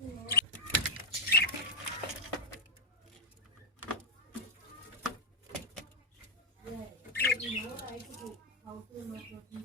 Yeah, so you know right how to make protein.